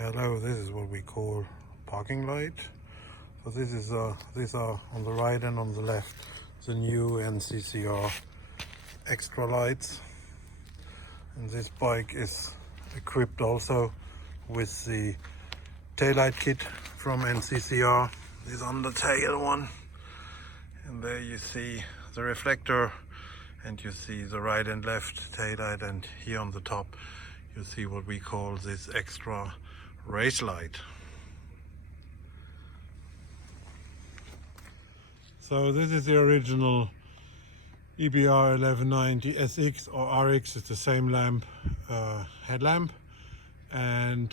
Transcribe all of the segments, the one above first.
Hello, this is what we call parking light. So these are on the right and on the left the new NCCR Extralights, and this bike is equipped also with the Taillight kit from NCCR. This on the tail one, and there you see the reflector and you see the right and left taillight, and here on the top you see what we call this extra race light. So this is the original EBR 1190 SX or RX. It's the same lamp, headlamp, and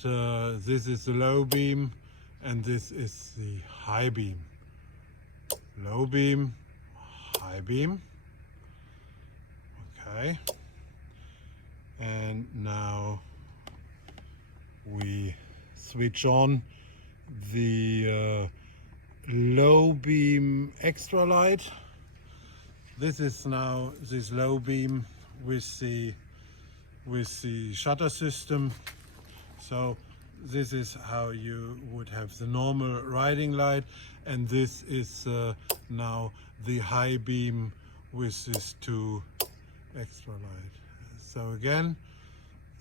this is the low beam and this is the high beam. Low beam, high beam. Okay, and now we switch on the low beam extra light. This is now this low beam with the shutter system. So this is how you would have the normal riding light, and this is now the high beam with this two extra light. So again,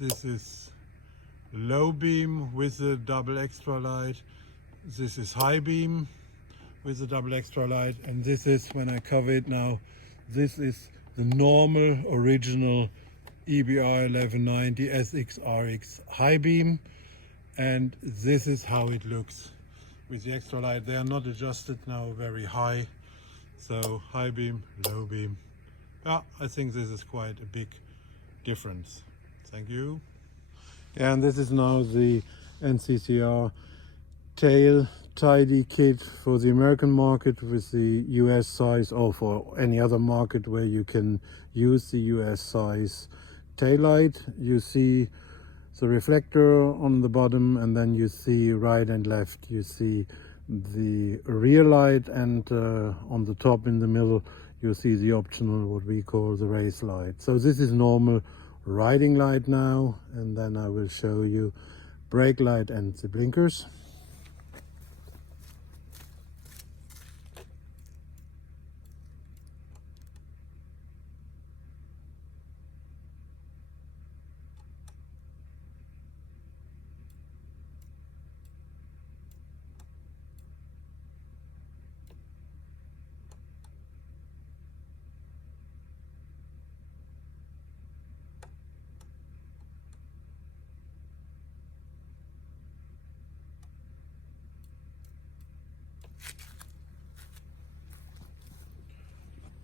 this is low beam with the double extra light, this is high beam with the double extra light, and this is, when I cover it now, this is the normal original EBR 1190 SX RX high beam, and this is how it looks with the extra light. They are not adjusted now very high, so high beam, low beam. Yeah, I think this is quite a big difference. Thank you. Yeah, and this is now the NCCR Tailtidy kit for the American market with the US size, or for any other market where you can use the US size taillight. You see the reflector on the bottom, and then you see right and left, you see the rear light, and on the top in the middle you see the optional, what we call the race light. So this is normal riding light now, and then I will show you brake light and the blinkers.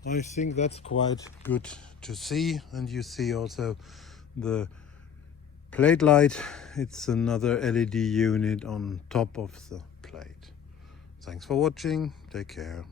I think that's quite good to see, and you see also the plate light. It's another LED unit on top of the plate. Thanks for watching. Take care.